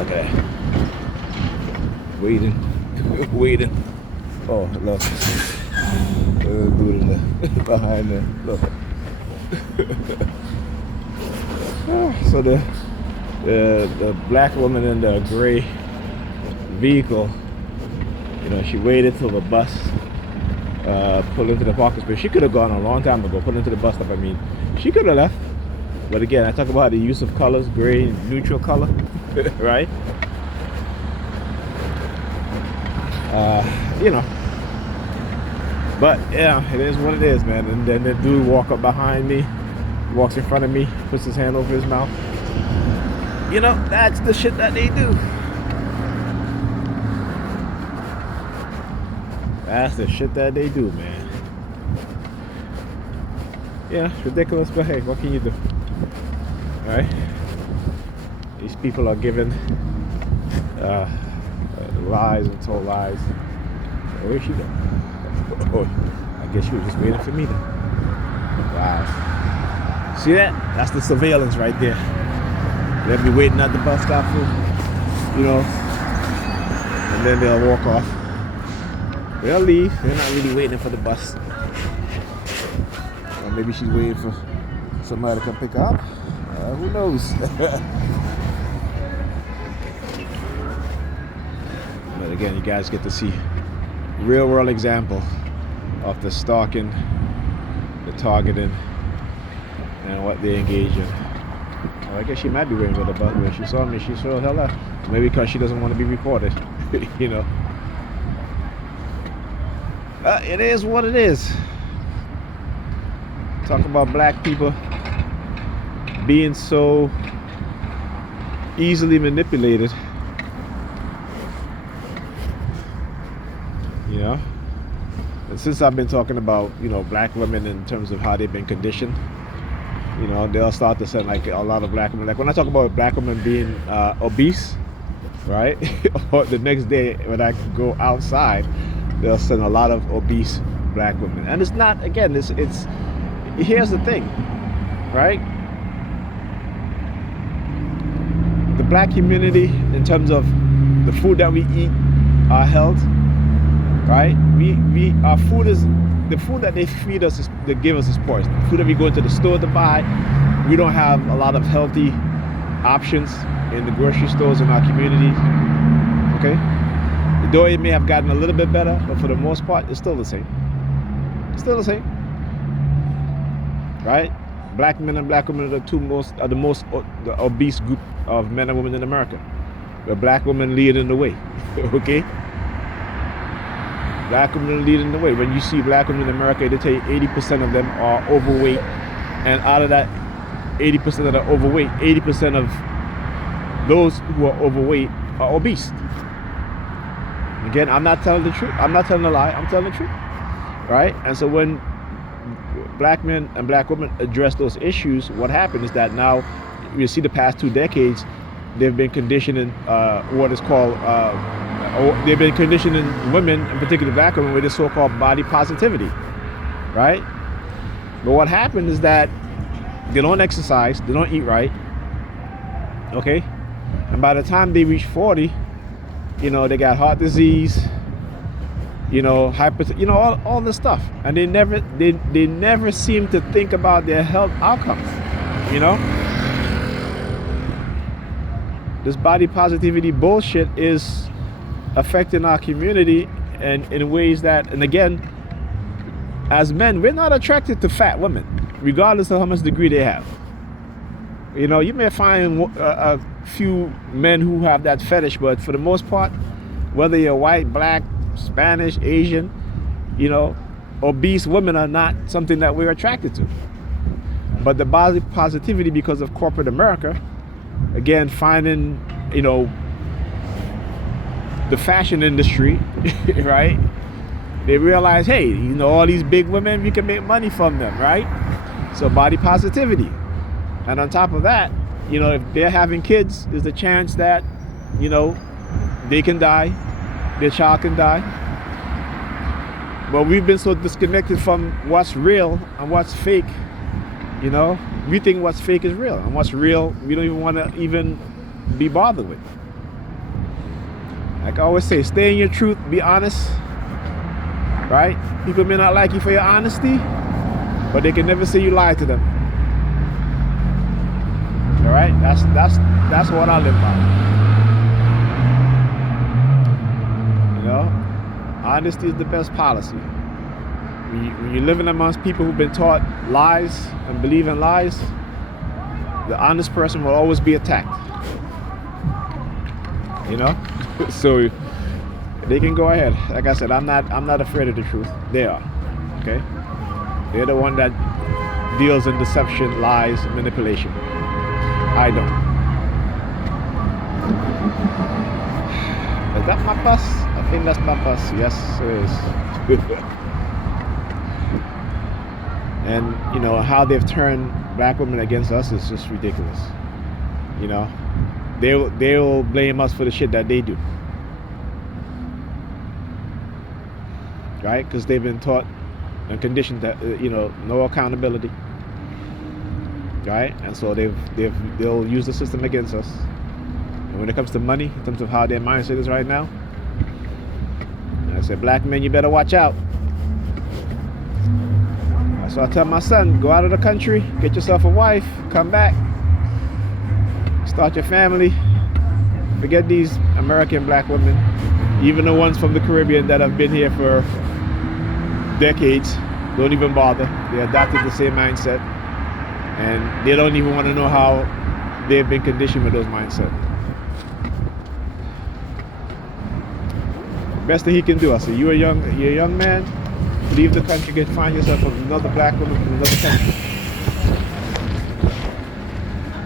Look at that. Waiting. Waiting. Oh, look. Dude in the, behind there. Look. So the black woman in the gray vehicle, she waited till the bus pulled into the parking space. She could have gone a long time ago, pulled into the bus stop. I mean, she could have left. But again, I talk about the use of colors, gray, neutral color, right? But yeah, it is what it is, man. And then the dude walk up behind me, walks in front of me, puts his hand over his mouth. That's the shit that they do. That's the shit that they do, man. Yeah, it's ridiculous, but hey, what can you do? Right? These people are given lies and told lies. Where's she going? Oh, I guess she was just waiting for me then. Wow. See that? That's the surveillance right there. They'll be waiting at the bus stop for, and then they'll walk off. They'll leave. They're not really waiting for the bus. Or maybe she's waiting for somebody to come pick her up. Who knows? But again, you guys get to see real world example of the stalking, the targeting, and what they engage in. Well, I guess she might be waiting for the bus. When she saw me, she sure hell left. Maybe because she doesn't want to be reported. It is what it is. Talk about black people being so easily manipulated. And since I've been talking about, black women in terms of how they've been conditioned, they'll start to send like a lot of black women. Like when I talk about black women being obese, right? Or the next day when I go outside, they'll send a lot of obese black women. And it's not, again, it's here's the thing, right? The black community, in terms of the food that we eat, our health, right? Our food is, the food that they feed us, they give us is poor. The food that we go into the store to buy, we don't have a lot of healthy options in the grocery stores in our communities, okay? Though it may have gotten a little bit better, but for the most part, it's still the same. It's still the same, right? Black men and black women are the most obese group of men and women in America. The black women leading the way, okay? Black women leading the way. When you see black women in America, they tell you 80% of them are overweight, and out of that 80% that are overweight, 80% of those who are overweight are obese. Again, I'm not telling the truth. I'm not telling a lie. I'm telling the truth, right? And so when black men and black women address those issues, what happens is that now you see the past 2 decades, they've been conditioning what is called, they've been conditioning women, in particular black women, with this so-called body positivity, right? But what happened is that they don't exercise, they don't eat right, okay? And by the time they reach 40, they got heart disease, all this stuff, and they never seem to think about their health outcomes. This body positivity bullshit is affecting our community, and in ways that, and again, as men, we're not attracted to fat women, regardless of how much degree they have. You may find a few men who have that fetish, but for the most part, whether you're white, black, Spanish, Asian, obese women are not something that we're attracted to. But the body positivity, because of corporate America, again, finding, the fashion industry, right? They realize, hey, all these big women, we can make money from them, right? So body positivity. And on top of that, if they're having kids, there's a chance that, they can die, their child can die. But we've been so disconnected from what's real and what's fake, we think what's fake is real, and what's real, we don't even want to even be bothered with. Like I always say, stay in your truth, be honest. Right? People may not like you for your honesty, but they can never say you lied to them. All right? That's what I live by. You know? Honesty is the best policy. When you're living amongst people who've been taught lies and believe in lies, the honest person will always be attacked. You know? So they can go ahead. Like I said, I'm not afraid of the truth. They are. Okay? They're the one that deals in deception, lies, and manipulation. I don't. Is that my bus? I think that's my bus. Yes, it is. And you know how they've turned black women against us is just ridiculous. You know, they'll blame us for the shit that they do, right? Because they've been taught and conditioned that no accountability, right? And so they'll use the system against us. And when it comes to money, in terms of how their mindset is right now, I said, black men, you better watch out. So I tell my son, go out of the country, get yourself a wife, come back, start your family. Forget these American black women, even the ones from the Caribbean that have been here for decades. Don't even bother. They adopted the same mindset, and they don't even want to know how they've been conditioned with those mindsets. Best thing he can do, I say, you're a young man. Leave the country, find yourself another black woman from another country.